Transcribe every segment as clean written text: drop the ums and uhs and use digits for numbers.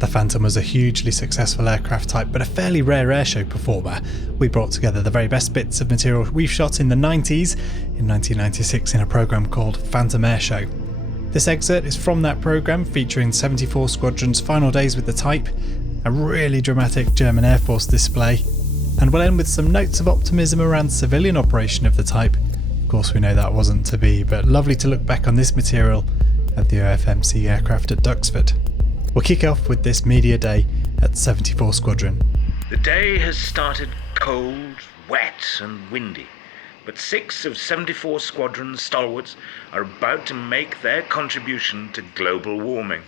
The Phantom was a hugely successful aircraft type, but a fairly rare airshow performer. We brought together the very best bits of material we've shot in the 90s, in 1996 in a programme called Phantom Airshow. This excerpt is from that programme, featuring 74 Squadron's final days with the type, a really dramatic German Air Force display, and we'll end with some notes of optimism around civilian operation of the type. Of course we know that wasn't to be, but lovely to look back on this material at the OFMC aircraft at Duxford. We'll kick off with this media day at 74 Squadron. The day has started cold, wet and windy, but 6 of 74 Squadron stalwarts are about to make their contribution to global warming.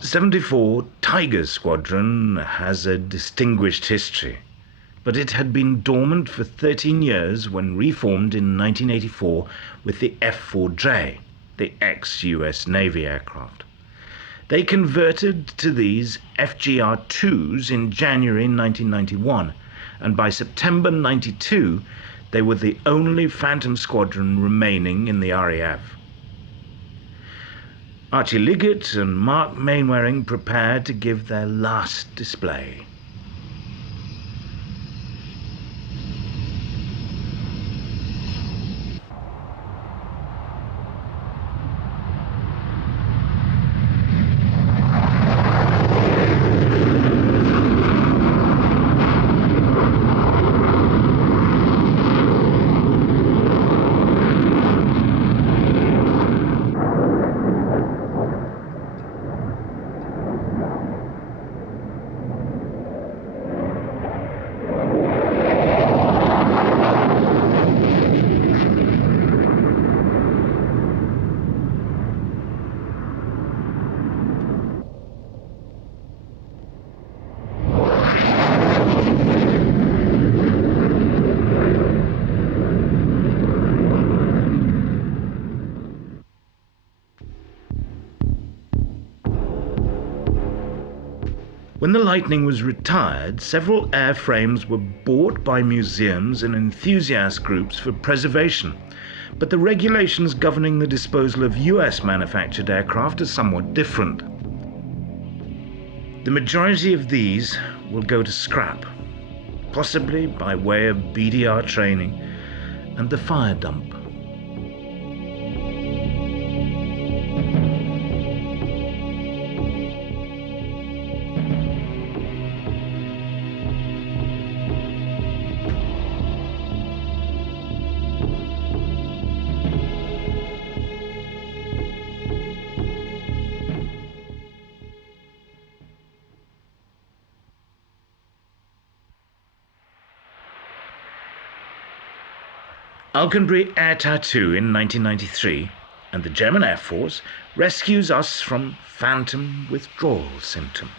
The 74 Tiger Squadron has a distinguished history, but it had been dormant for 13 years when reformed in 1984 with the F-4J, the ex-US Navy aircraft. They converted to these FGR-2s in January 1991, and by September 92 they were the only Phantom Squadron remaining in the RAF. Archie Liggett and Mark Mainwaring prepared to give their last display. When the Lightning was retired, several airframes were bought by museums and enthusiast groups for preservation, but the regulations governing the disposal of US-manufactured aircraft are somewhat different. The majority of these will go to scrap, possibly by way of BDR training and the fire dump. Alconbury Air Tattoo in 1993, and the German Air Force rescues us from Phantom Withdrawal Symptoms.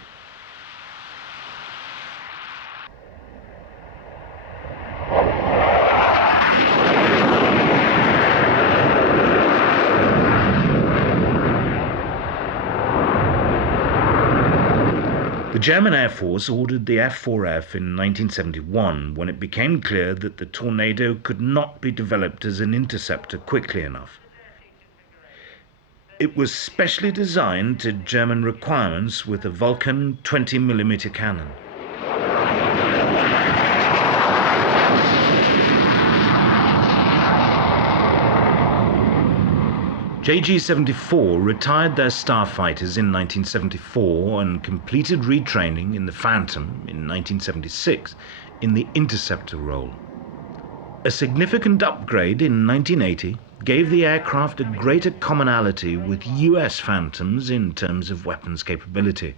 The German Air Force ordered the F-4F in 1971 when it became clear that the Tornado could not be developed as an interceptor quickly enough. It was specially designed to German requirements with a Vulcan 20mm cannon. JG-74 retired their starfighters in 1974 and completed retraining in the Phantom in 1976 in the interceptor role. A significant upgrade in 1980 gave the aircraft a greater commonality with US Phantoms in terms of weapons capability.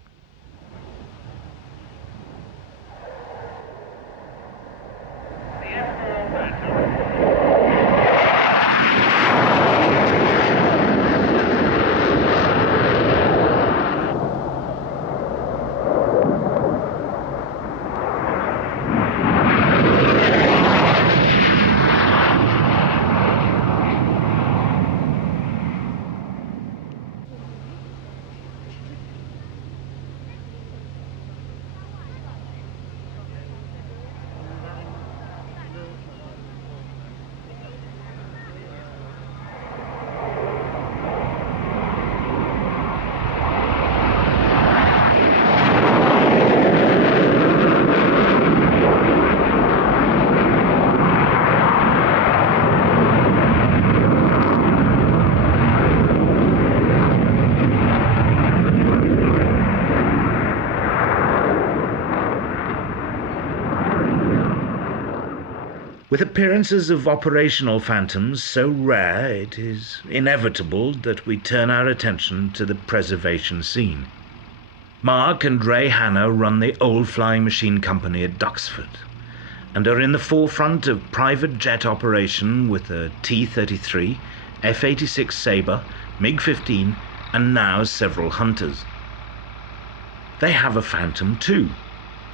With appearances of operational Phantoms so rare, it is inevitable that we turn our attention to the preservation scene. Mark and Ray Hanna run the old flying machine company at Duxford and are in the forefront of private jet operation with a T-33, F-86 Sabre, MiG-15 and now several Hunters. They have a Phantom too.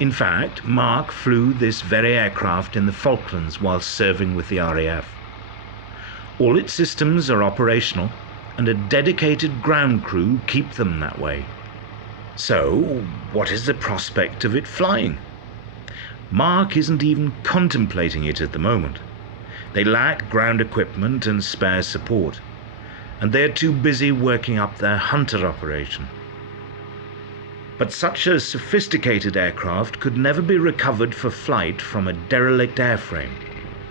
In fact, Mark flew this very aircraft in the Falklands while serving with the RAF. All its systems are operational, and a dedicated ground crew keep them that way. So, what is the prospect of it flying? Mark isn't even contemplating it at the moment. They lack ground equipment and spare support, and they are too busy working up their Hunter operation. But such a sophisticated aircraft could never be recovered for flight from a derelict airframe,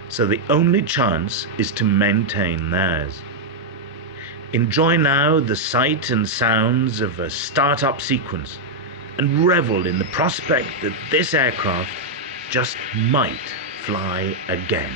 so the only chance is to maintain theirs. Enjoy now the sight and sounds of a start-up sequence and revel in the prospect that this aircraft just might fly again.